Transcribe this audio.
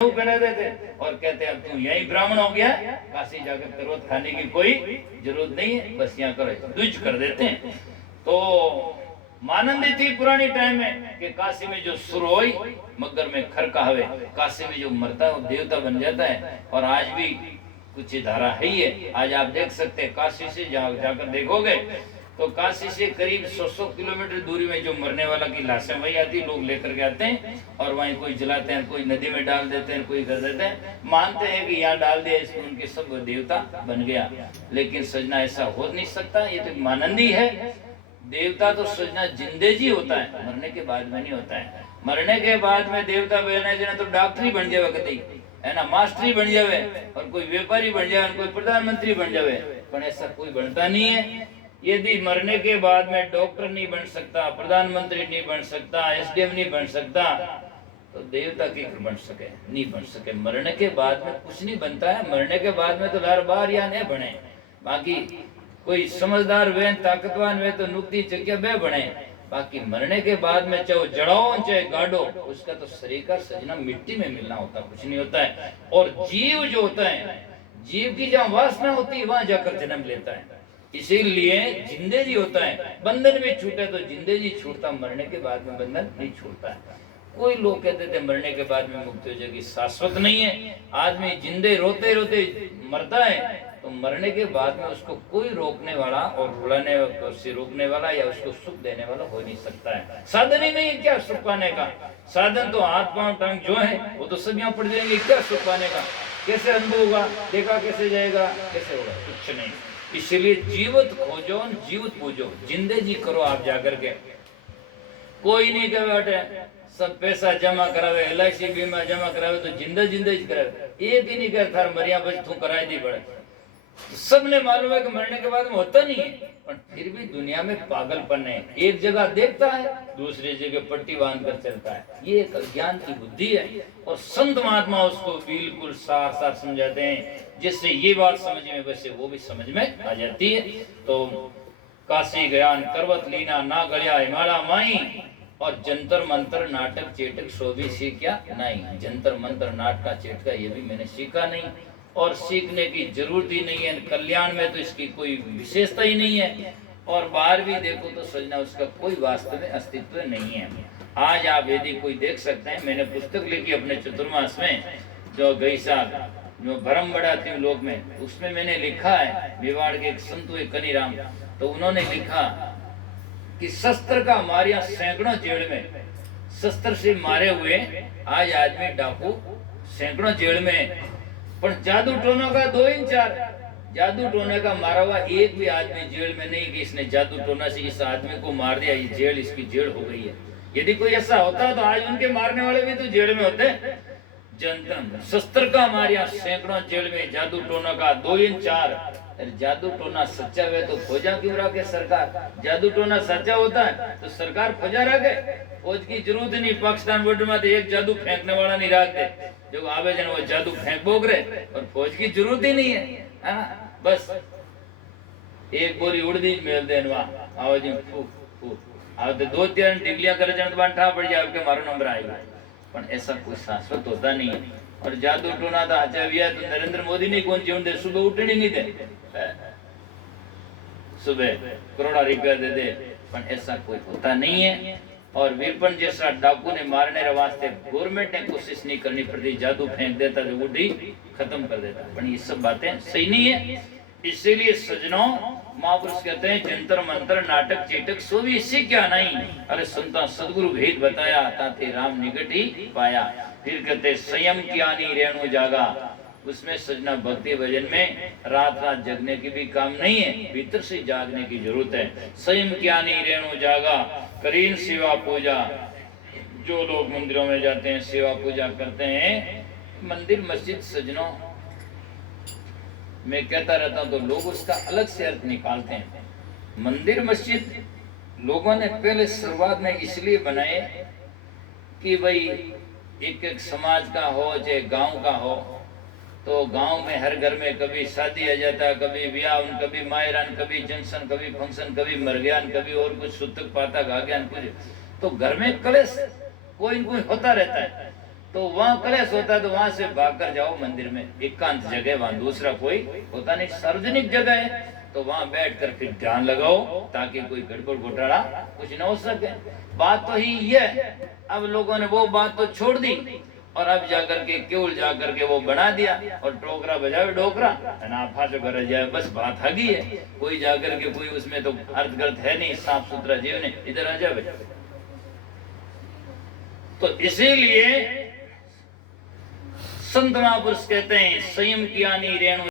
बना देते और कहते अब तू यही ब्राह्मण हो गया, काशी जाकर करोत खाने की कोई जरूरत नहीं है, बस यहाँ करो, द्विज कर देते हैं। तो मानंदी थी पुरानी टाइम में कि काशी में जो सुरोई मगर में खर कहावे, काशी में जो मरता है वो देवता बन जाता है। और आज भी कुछ धारा है ही है। आज आप देख सकते हैं काशी से जाकर देखोगे तो काशी से करीब 100 किलोमीटर दूरी में जो मरने वाला की लाशें वही आती, लोग लेकर के आते हैं और वहीं कोई जलाते हैं, कोई नदी में डाल देते हैं, कोई कर देते हैं, मानते हैं कि यहाँ डाल दिया इसमें उनके सब देवता बन गया। लेकिन सजना ऐसा हो नहीं सकता, ये तो मानंदी है। देवता तो सजना जिंदे जी होता है, मरने के बाद में नहीं होता है। मरने के बाद में देवता बनने तो डॉक्टरी बन जावे, कतई है ना, मास्टरी बन जावे और कोई व्यापारी बन जावे, कोई प्रधानमंत्री बन जावे, पर ऐसा कोई बनता नहीं है। यदि मरने के बाद में डॉक्टर नहीं बन सकता, प्रधानमंत्री नहीं बन सकता, एसडीएम नहीं बन सकता, तो देवता की बन सके नहीं बन सके। मरने के बाद में कुछ नहीं बनता है। मरने के बाद में तो हर बार या नहीं बने, बाकी कोई समझदार वे ताकतवान वे तो नुक्ति जगह बे बने। बाकी मरने के बाद में चाहे जड़ाओ चाहे गाड़ो, उसका तो शरीर का सजना मिट्टी में मिलना होता, कुछ नहीं होता है। और जीव जो होता है, जीव की जहाँ वासना होती है वहां जाकर जन्म लेता है। इसीलिए जिंदे जी होता है, बंधन भी छूटे तो जिंदे जी छूटता, मरने के बाद में बंधन नहीं छूटता है। कोई लोग कहते थे मरने के बाद में मुक्ति हो जाएगी, शाश्वत नहीं है। आदमी जिंदे रोते रोते मरता है तो मरने के बाद में उसको कोई रोकने वाला और रुलाने से रोकने वाला या उसको सुख देने वाला हो नहीं सकता है। साधन ही नहीं है क्या सुख पाने का? साधन तो हाथ पांव टांग जो है वो तो सब यहाँ पड़ जाएंगे, क्या सुख पाने का? कैसे अनुभव होगा? देखा कैसे जाएगा? कैसे होगा? कुछ नहीं। इसलिए जीवत खोजो जीवत पूजो, जिंदे जी करो आप जाकर के। कोई नहीं कहे बैठे सब पैसा जमा करावे, LIC बीमा जमा करावे तो जिंदा जिंदा ही करावे, एक ही नहीं कहे थार मरिया बस तू कराई दी पड़े। सबने मालूम है कि मरने के बाद में होता नहीं है, पर फिर भी दुनिया में पागलपन है। एक जगह देखता है, दूसरी जगह पट्टी बांध कर चलता है। ये एक अज्ञान की बुद्धि है और संत महात्मा उसको बिल्कुल साफ साफ समझाते हैं, जिससे ये बात समझ में वैसे वो भी समझ में आ जाती है। तो काशी गयान करवत लीना ना गलिया हिमाला माई, और जंतर मंत्र नाटक चेटक सो भी सीखा नहीं। जंतर मंत्र नाटक चेटका ये भी मैंने सीखा नहीं और सीखने की जरूरत ही नहीं है। कल्याण में तो इसकी कोई विशेषता ही नहीं है और बाहर भी देखो तो सजना उसका कोई वास्तव में अस्तित्व नहीं है। आज आप यदि कोई देख सकते हैं, मैंने पुस्तक लिखी अपने चतुर्मास में जो गई साल जो भरम बड़ा थी लोग में, उसमें मैंने लिखा है, मेवाड़ के एक संत हुए कनीराम, तो उन्होंने लिखा कि शस्त्र का मारिया सैकड़ों जेल में, शस्त्र से मारे हुए आज आदमी डाकू सैकड़ों जेल में, पर जादू टोना का 2 इंच 4, जादू टोने का मारा हुआ एक भी आदमी जेल में नहीं कि इसने जादू टोना से इस आदमी को मार दिया, ये जेल इसकी जेल हो गई है। यदि कोई ऐसा होता तो आज उनके मारने वाले भी तो जेल में होते। जनतन शस्त्र का मारिया सैकड़ों जेल में, जादू टोना का 2 इंच 4। जादू टोना सच्चा है तो फौजा क्यों रखे सरकार? जादू टोना सच्चा होता है तो सरकार फौजा रखे, फौज की जरूरत नहीं। पाकिस्तान बॉर्डर में तो एक जादू फेंकने वाला नहीं रखते, जो आवे जन वो जादू फेंक बोग रहे और फौज की जरूरत ही नहीं है। बस एक बोरी उड़दी मेल देन वहाँ आवाज फूक फूक आवते 2-3 टिकलियां करे जन तो ठा पड़ जाए आपके मारो नंबर आएगा, पर ऐसा कोई शाश्वत होता नहीं है। और जादू टोना था आचार्य तो नरेंद्र मोदी नहीं कौन जीवन दे, सुबह उठने नहीं दे, सुबह करोड़ा रुपया दे दे, पर ऐसा कोई होता नहीं है। और विपन जैसा डाकू ने मारने वास्ते गवर्नमेंट ने कोशिश नहीं करनी पड़ती, जादू फेंक देता जो उड़ी खत्म कर देता, पर ये सब बातें सही नहीं है। इसीलिए सजनों महापुरुष कहते हैं जंतर मंत्र नाटक चेटक सो भी इससे क्या नहीं। अरे सुनता सदगुरु भेद बताया ताते राम निकट ही पाया। फिर कहते संयम की आनी रेणु जागा, उसमें सजना भक्ति भजन में रात रात जगने की भी काम नहीं है, भीतर से जागने की जरूरत है। संयम की आनी रेणु जागा करीन सेवा पूजा। जो लोग मंदिरों में जाते हैं सेवा पूजा करते हैं, मंदिर मस्जिद सजनों मैं कहता रहता हूँ तो लोग उसका अलग से अर्थ निकालते हैं। मंदिर मस्जिद लोगों ने पहले शुरुआत में इसलिए बनाए कि भाई एक एक समाज का हो चाहे गांव का हो, तो गांव में हर घर में कभी शादी आ जाता है, कभी ब्याह, कभी मायरान, कभी जंक्शन, कभी फंक्शन, कभी मरग्यान, कभी और कुछ सुतक पाता गाग्यान कुछ, तो घर में कलेश कोई न कोई होता रहता है। तो वहां कलश होता है, तो वहां से भागकर जाओ मंदिर में, एकांत जगह, वहां दूसरा कोई होता नहीं, सार्वजनिक जगह है, तो वहां बैठकर फिर ध्यान लगाओ ताकि कोई गड़बड़ घोटाला कुछ न हो सके। बात तो ही ये, अब लोगों ने वो बात तो छोड़ दी और अब जाकर के केवल जाकर के वो बना दिया और टोकरा बजावे डोकरा नाफा जो कर जाए, बस बात हगी है। कोई जाकर के कोई उसमें तो अर्थगर्थ है नहीं, साफ सुथरा जीवन है, इधर आ जाए। तो इसीलिए संत महापुरुष कहते हैं संयम किया नहीं रेणु